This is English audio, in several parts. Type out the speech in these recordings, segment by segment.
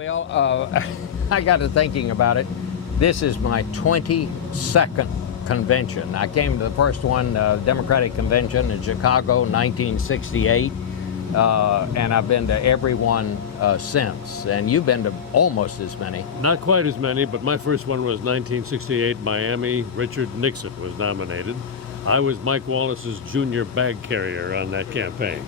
Bill, I got to thinking about it. This is my 22nd convention. I came to the first one, Democratic Convention in Chicago, 1968, and I've been to every one since. And you've been to almost as many. Not quite as many, but my first one was 1968, Miami. Richard Nixon was nominated. I was Mike Wallace's junior bag carrier on that campaign.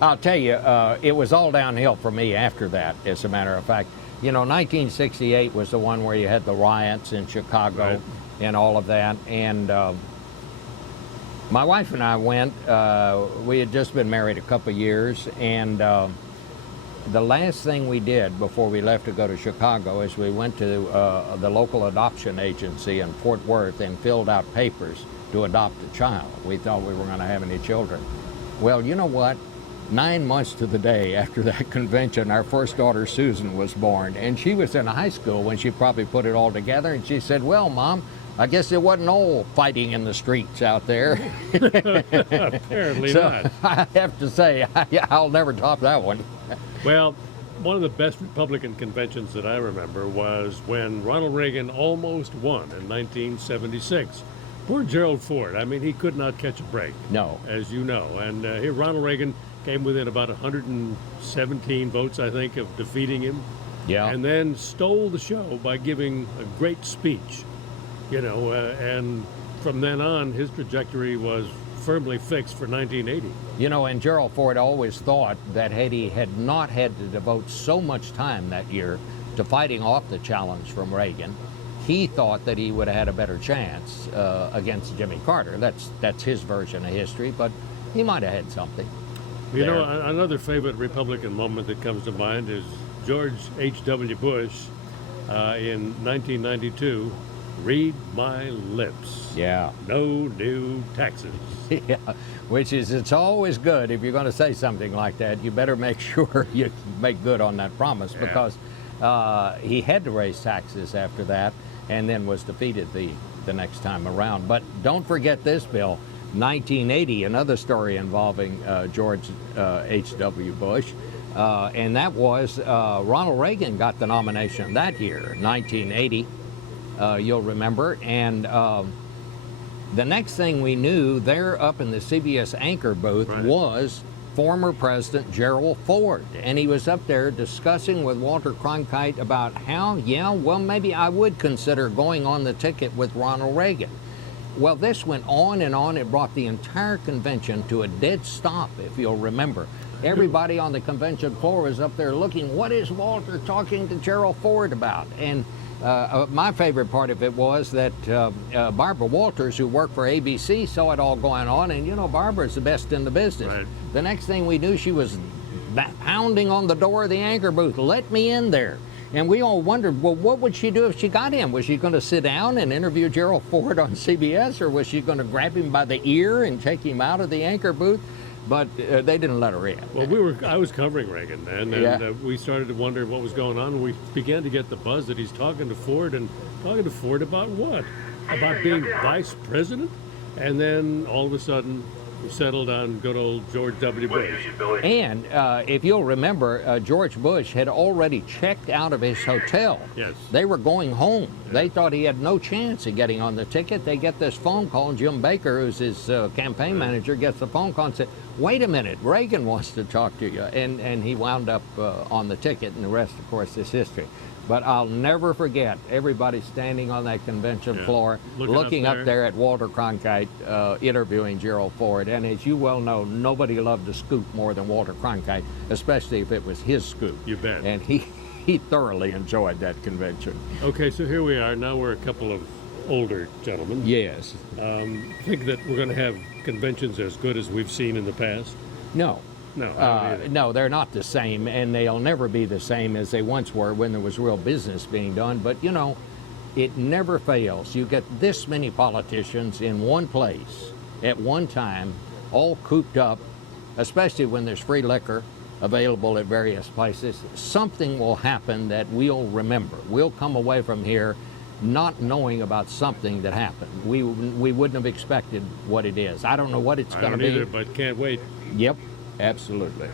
I'll tell you, it was all downhill for me after that, as a matter of fact. You know, 1968 was the one where you had the riots in Chicago, right, and all of that. And my wife and I went, we had just been married a couple years, and the last thing we did before we left to go to Chicago is we went to the local adoption agency in Fort Worth and filled out papers to adopt a child. We thought we were going to have any children. Well, you know what? 9 months to the day after that convention, our first daughter, Susan, was born. And she was in high school when she probably put it all together. And she said, well, Mom, I guess it wasn't all fighting in the streets out there. Apparently not. I have to say, I'll never top that one. Well, one of the best Republican conventions that I remember was when Ronald Reagan almost won in 1976. Poor Gerald Ford. I mean, he could not catch a break. No. As you know. And here Ronald Reagan came within about 117 votes, I think, of defeating him. Yeah. And then stole the show by giving a great speech. You know, and from then on, his trajectory was firmly fixed for 1980. You know, and Gerald Ford always thought that had he had not had to devote so much time that year to fighting off the challenge from Reagan, he thought that he would have had a better chance against Jimmy Carter. That's his version of history, but he might have had something. You know, another favorite Republican moment that comes to mind is George H.W. Bush in 1992. Read my lips. Yeah. No new taxes. Yeah, which is, it's always good if you're going to say something like that. You better make sure you make good on that promise, yeah, because he had to raise taxes after that and then was defeated the next time around. But don't forget this, Bill. 1980, another story involving George H.W. Bush, and that was Ronald Reagan got the nomination that year, 1980, you'll remember. And the next thing we knew, there up in the CBS anchor booth, right, was former President Gerald Ford, and he was up there discussing with Walter Cronkite about how, yeah, well, maybe I would consider going on the ticket with Ronald Reagan. Well, this went on and on. It brought the entire convention to a dead stop, if you'll remember. Everybody on the convention floor was up there looking, what is Walter talking to Gerald Ford about? And my favorite part of it was that Barbara Walters, who worked for ABC, saw it all going on, and you know, Barbara's the best in the business. Right. The next thing we knew, she was pounding on the door of the anchor booth, let me in there. And we all wondered, well, what would she do if she got in? Was she going to sit down and interview Gerald Ford on CBS, or was she going to grab him by the ear and take him out of the anchor booth? But they didn't let her in. Well, I was covering Reagan then, and yeah, we started to wonder what was going on. We began to get the buzz that he's talking to Ford, and talking to Ford about what? About being vice president? And then all of a sudden, we settled on good old George W. Bush. And if you'll remember, George Bush had already checked out of his hotel. Yes. They were going home. Yeah. They thought he had no chance of getting on the ticket. They get this phone call, and Jim Baker, who's his campaign manager, gets the phone call and said, wait a minute, Reagan wants to talk to you. And he wound up on the ticket, and the rest, of course, is history. But I'll never forget everybody standing on that convention floor, looking up there at Walter Cronkite interviewing Gerald Ford. And as you well know, nobody loved to scoop more than Walter Cronkite, especially if it was his scoop. You bet. And he thoroughly enjoyed that convention. Okay, so here we are. Now we're a couple of older gentlemen. Yes. Think that we're going to have conventions as good as we've seen in the past? No. No, no, they're not the same, and they'll never be the same as they once were when there was real business being done. But, you know, it never fails. You get this many politicians in one place at one time, all cooped up, especially when there's free liquor available at various places. Something will happen that we'll remember. We'll come away from here not knowing about something that happened. We wouldn't have expected what it is. I don't know what it's going to be. I don't either, but can't wait. Yep. Absolutely.